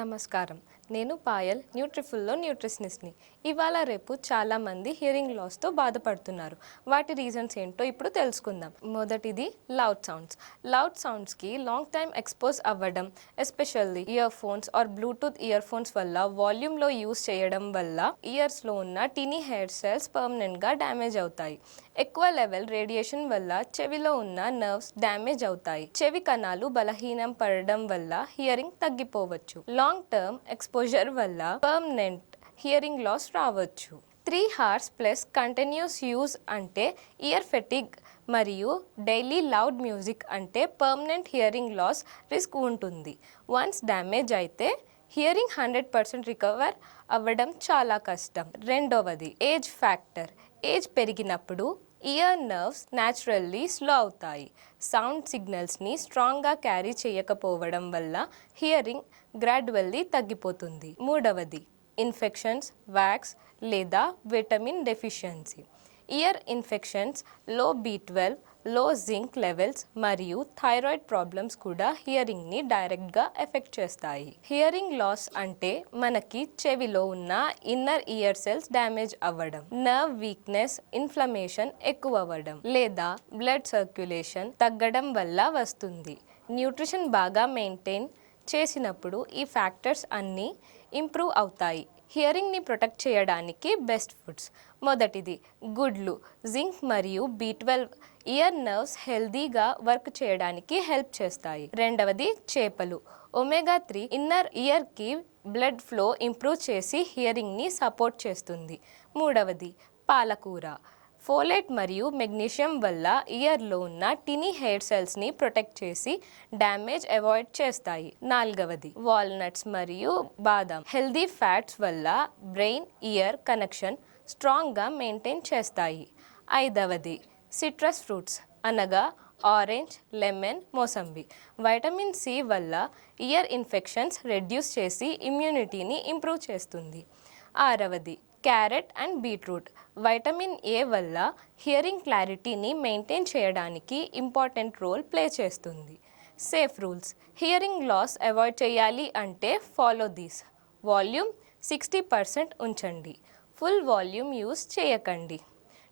నమస్కారం. నేను పాయల్, న్యూట్రిఫుల్లో న్యూట్రిషనిస్ట్ని. ఇవాళ రేపు చాలామంది హియరింగ్ లాస్తో బాధపడుతున్నారు. వాటి రీజన్స్ ఏంటో ఇప్పుడు తెలుసుకుందాం. మొదటిది లౌడ్ సౌండ్స్. లౌడ్ సౌండ్స్కి లాంగ్ టైమ్ ఎక్స్పోజ్ అవ్వడం, especially earphones or Bluetooth earphones వల్ల వాల్యూమ్లో యూస్ చేయడం వల్ల ఇయర్స్లో ఉన్న టినీ హెయిర్ సెల్స్ పర్మనెంట్గా డ్యామేజ్ అవుతాయి. ఎక్కువ లెవెల్ రేడియేషన్ వల్ల చెవిలో ఉన్న నర్వ్స్ డ్యామేజ్ అవుతాయి. చెవి కణాలు బలహీనం పడడం వల్ల హియరింగ్ తగ్గిపోవచ్చు. లాంగ్ టర్మ్ ఎక్స్పోజర్ వల్ల పర్మనెంట్ హియరింగ్ లాస్ రావచ్చు. 3 hours ప్లస్ కంటిన్యూస్ యూజ్ అంటే ఇయర్ ఫెటిగ్ మరియు డైలీ లౌడ్ మ్యూజిక్ అంటే పర్మనెంట్ హియరింగ్ లాస్ రిస్క్ ఉంటుంది. వన్స్ డ్యామేజ్ అయితే హియరింగ్ 100% రికవర్ అవ్వడం చాలా కష్టం. రెండవది ఏజ్ ఫ్యాక్టర్. ఏజ్ పెరిగినప్పుడు ఇయర్ నర్వ్స్ న్యాచురల్లీ స్లో అవుతాయి. సౌండ్ సిగ్నల్స్ని స్ట్రాంగ్గా క్యారీ చేయకపోవడం వల్ల హియరింగ్ గ్రాడ్యువల్లీ తగ్గిపోతుంది. మూడవది ఇన్ఫెక్షన్స్, వ్యాక్స్ లేదా విటమిన్ డెఫిషియన్సీ. ఇయర్ ఇన్ఫెక్షన్స్, లో B12, లో జింక్ లెవెల్స్ మరియు థైరాయిడ్ ప్రాబ్లమ్స్ కూడా హియరింగ్ని డైరెక్ట్గా ఎఫెక్ట్ చేస్తాయి. హియరింగ్ లాస్ అంటే మనకి చెవిలో ఉన్న ఇన్నర్ ఇయర్ సెల్స్ డ్యామేజ్ అవ్వడం, నర్వ్ వీక్నెస్, ఇన్ఫ్లమేషన్ ఎక్కువ అవ్వడం లేదా బ్లడ్ సర్క్యులేషన్ తగ్గడం వల్ల వస్తుంది. న్యూట్రిషన్ బాగా మెయింటైన్ చేసినప్పుడు ఈ ఫ్యాక్టర్స్ అన్నీ ఇంప్రూవ్ అవుతాయి. హియరింగ్ని ప్రొటెక్ట్ చేయడానికి బెస్ట్ ఫుడ్స్. మొదటిది గుడ్లు. జింక్ మరియు B12 ఇయర్ నర్వ్స్ హెల్దీగా వర్క్ చేయడానికి హెల్ప్ చేస్తాయి. రెండవది చేపలు. ఒమేగా 3 ఇన్నర్ ఇయర్కి బ్లడ్ ఫ్లో ఇంప్రూవ్ చేసి హియరింగ్ని సపోర్ట్ చేస్తుంది. మూడవది పాలకూర. ఫోలేట్ మరియు మెగ్నీషియం వల్ల ఇయర్లో ఉన్న టినీ హెయిర్ సెల్స్ని ప్రొటెక్ట్ చేసి డ్యామేజ్ అవాయిడ్ చేస్తాయి. నాలుగవది వాల్నట్స్ మరియు బాదాం. హెల్దీ ఫ్యాట్స్ వల్ల బ్రెయిన్ ఇయర్ కనెక్షన్ స్ట్రాంగ్గా మెయింటైన్ చేస్తాయి. ఐదవది సిట్రస్ ఫ్రూట్స్ అనగా orange, lemon, mosambi. Vitamin C వల్ల ఇయర్ ఇన్ఫెక్షన్స్ రెడ్యూస్ చేసి ఇమ్యూనిటీని ఇంప్రూవ్ చేస్తుంది. ఆరవది carrot and beetroot. Vitamin A వల్ల హియరింగ్ క్లారిటీని మెయింటైన్ చేయడానికి ఇంపార్టెంట్ రోల్ ప్లే చేస్తుంది. Safe rules. Hearing loss avoid చేయాలి అంటే ఫాలో దీస్. వాల్యూమ్ 60% ఉంచండి. ఫుల్ వాల్యూమ్ యూస్ చేయకండి.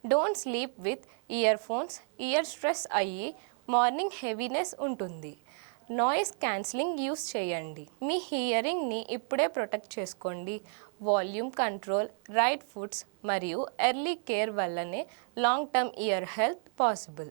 Don't sleep with ear phones. Year stress అయ్యి మార్నింగ్ హెవీనెస్ ఉంటుంది. నాయిస్ క్యాన్సిలింగ్ యూస్ చేయండి. మీ హియరింగ్ని ఇప్పుడే ప్రొటెక్ట్ చేసుకోండి. వాల్యూమ్ కంట్రోల్, రైట్ ఫుడ్స్ మరియు ఎర్లీ కేర్ వల్లనే long term year health possible.